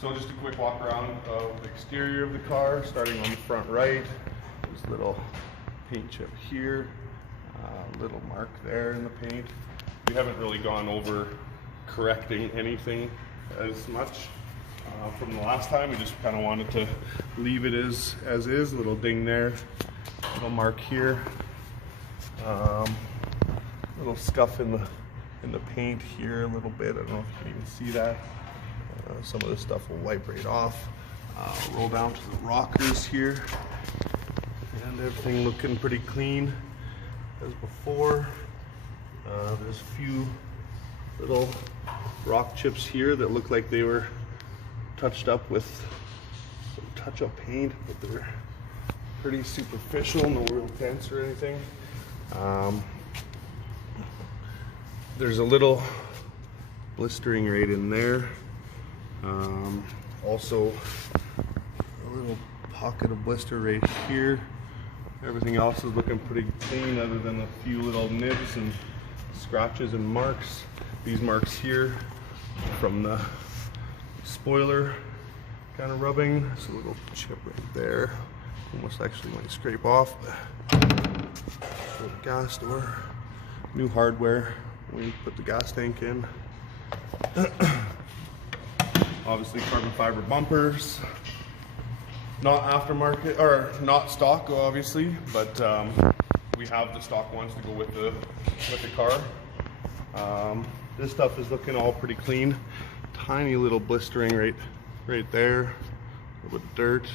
So just a quick walk around of the exterior of the car, starting on the front right. There's a little paint chip here, little mark there in the paint. We haven't really gone over correcting anything as much from the last time. We just kind of wanted to leave it as is. Little ding there, little mark here, little scuff in the paint here a little bit. I don't know if you can even see that. Some of this stuff will wipe right off. Roll down to the rockers here, and everything looking pretty clean as before. There's a few little rock chips here that look like they were touched up with some touch-up paint, but they're pretty superficial, no real dents or anything. There's a little blistering right in there. Also a little pocket of blister right here. Everything else is looking pretty clean other than a few little nibs and scratches and marks. These marks here from the spoiler kind of rubbing. There's a little chip right there. Almost actually might scrape off. Little gas door. New hardware when you put the gas tank in. Obviously carbon fiber bumpers. Not aftermarket, or not stock obviously, but we have the stock ones to go with the car. This stuff is looking all pretty clean. Tiny little blistering right there, a little bit of dirt.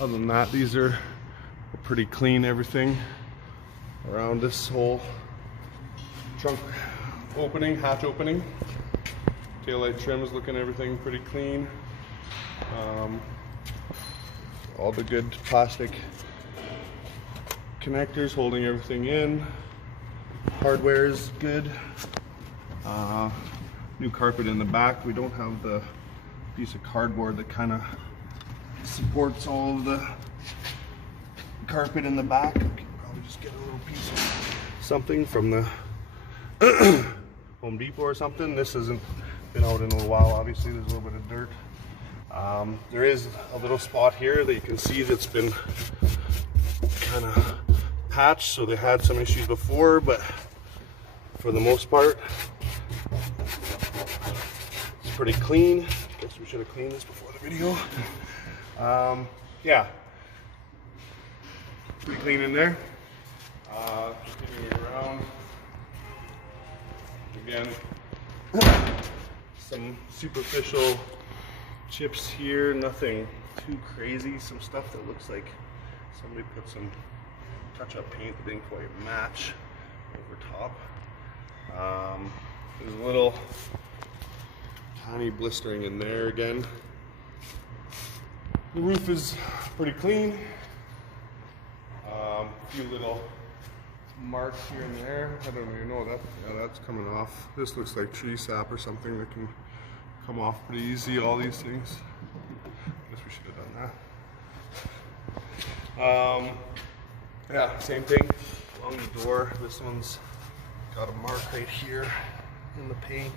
Other than that, these are pretty clean. Everything around this whole trunk opening, hatch opening. Taillight trim is looking everything pretty clean. All the good plastic connectors holding everything in. Hardware is good. New carpet in the back. We don't have the piece of cardboard that kind of supports all of the carpet in the back. We can probably just get a little piece of something from the Home Depot or something. This hasn't been out in a while. Obviously, there's a little bit of dirt. There is a little spot here that you can see that's been kind of patched, so they had some issues before, but for the most part, it's pretty clean. Guess we should have cleaned this before the video. Yeah, pretty clean in there. Continuing around, again, some superficial chips here, nothing too crazy. Some stuff that looks like somebody put some touch-up paint that didn't quite match over top. There's a little tiny blistering in there again. The roof is pretty clean. A few little marks here and there. I don't even know that. Yeah, that's coming off. This looks like tree sap or something that can come off pretty easy. All these things. Guess we should have done that. Yeah, same thing along the door. This one's got a mark right here in the paint.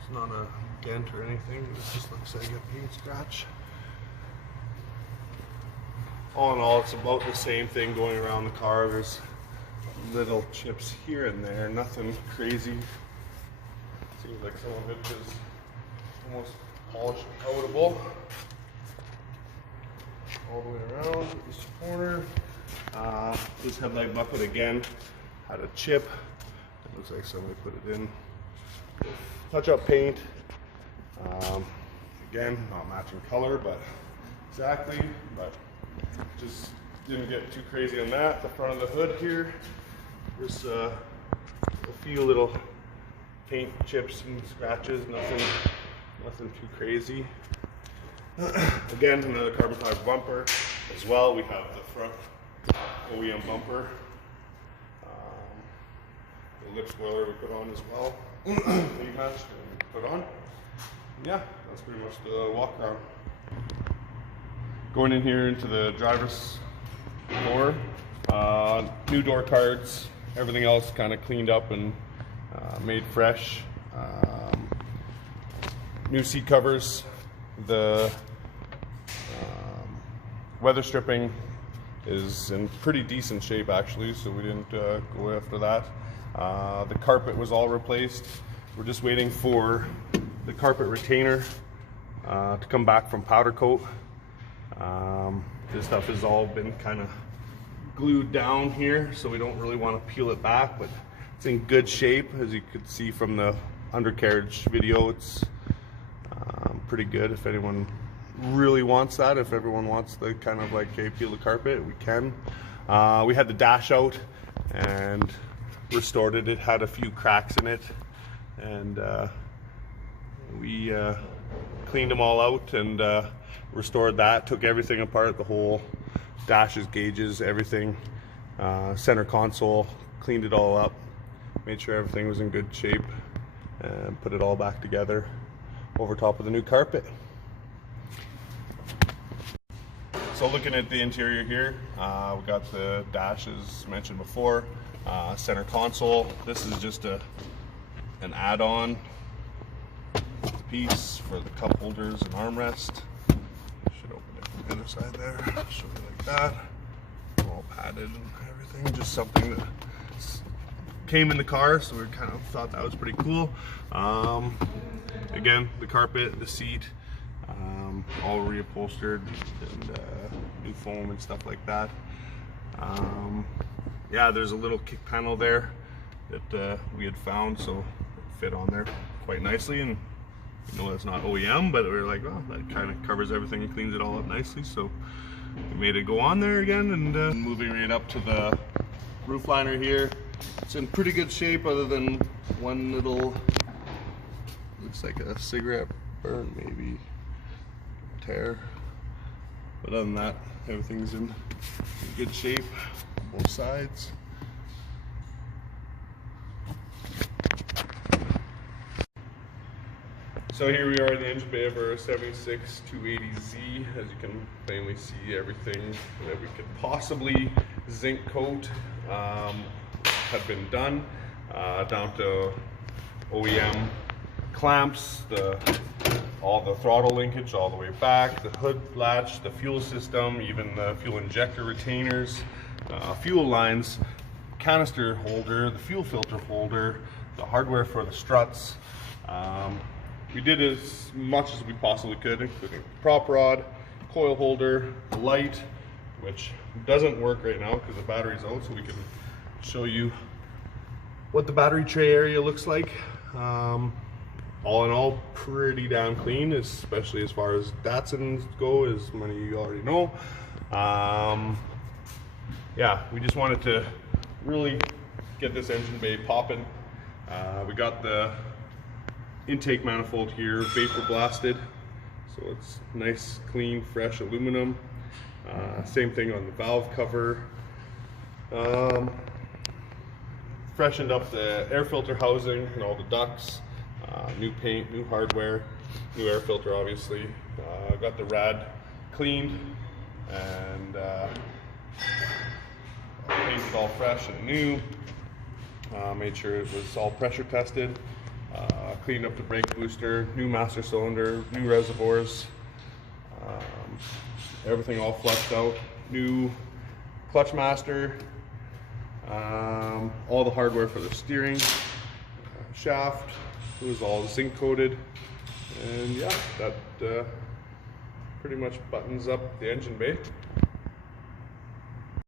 It's not a dent or anything. It just looks like a paint scratch. All in all, it's about the same thing going around the car. There's little chips here and there, nothing crazy. Seems like some of it is almost polish coatable. All the way around this corner. This headlight bucket again had a chip. It looks like somebody put it in. Touch-up paint. Again, not matching color, but exactly. But just didn't get too crazy on that. The front of the hood here. There's a few little paint chips and scratches. Nothing too crazy. Again, another carbon fiber bumper as well. We have the front OEM bumper. The lip spoiler we put on as well. We matched and put on. Yeah, that's pretty much the walk around. Going in here into the driver's door. New door cards. Everything else kind of cleaned up and made fresh. New seat covers, The weather stripping is in pretty decent shape actually, so we didn't go after that. The carpet was all replaced. We're just waiting for the carpet retainer to come back from powder coat. This stuff has all been kind of glued down here, so we don't really want to peel it back, but it's in good shape. As you could see from the undercarriage video, it's pretty good. If anyone really wants that, if everyone wants the kind of like, hey, peel the carpet, we can. We had the dash out and restored it. It had a few cracks in it, and we cleaned them all out and restored that, took everything apart, the whole dashes, gauges, everything, center console, cleaned it all up, made sure everything was in good shape, and put it all back together over top of the new carpet. So looking at the interior here, we got the dash as mentioned before, center console. This is just an add-on piece for the cup holders and armrest. Should open it from the other side there. Show you like that. All padded and everything. Just something that came in the car, so we kind of thought that was pretty cool. Again, the carpet, the seat, all reupholstered and new foam and stuff like that. Yeah, there's a little kick panel there that we had found, so it fit on there quite nicely. And you know, it's not OEM, but we were like, well, that kind of covers everything and cleans it all up nicely, so we made it go on there again. And moving right up to the roof liner here, it's in pretty good shape other than one little, looks like a cigarette burn, maybe tear, but other than that, everything's in good shape on both sides. So here we are in the engine bay of our 76 280Z. As you can plainly see, everything that we could possibly zinc coat had been done, down to OEM clamps, all the throttle linkage all the way back, the hood latch, the fuel system, even the fuel injector retainers, fuel lines, canister holder, the fuel filter holder, the hardware for the struts. We did as much as we possibly could, including prop rod, coil holder, light, which doesn't work right now because the battery's out, so we can show you what the battery tray area looks like. All in all, pretty damn clean, especially as far as Datsuns go, as many of you already know. Yeah, we just wanted to really get this engine bay popping. We got the intake manifold here vapor blasted, so it's nice, clean, fresh aluminum. Same thing on the valve cover. Freshened up the air filter housing and all the ducts. New paint, new hardware, new air filter obviously. Got the rad cleaned and painted all fresh and new. Made sure it was all pressure tested. Cleaned up the brake booster, new master cylinder, new reservoirs, everything all flushed out, new clutch master, all the hardware for the steering shaft. It was all zinc coated, and yeah, that pretty much buttons up the engine bay.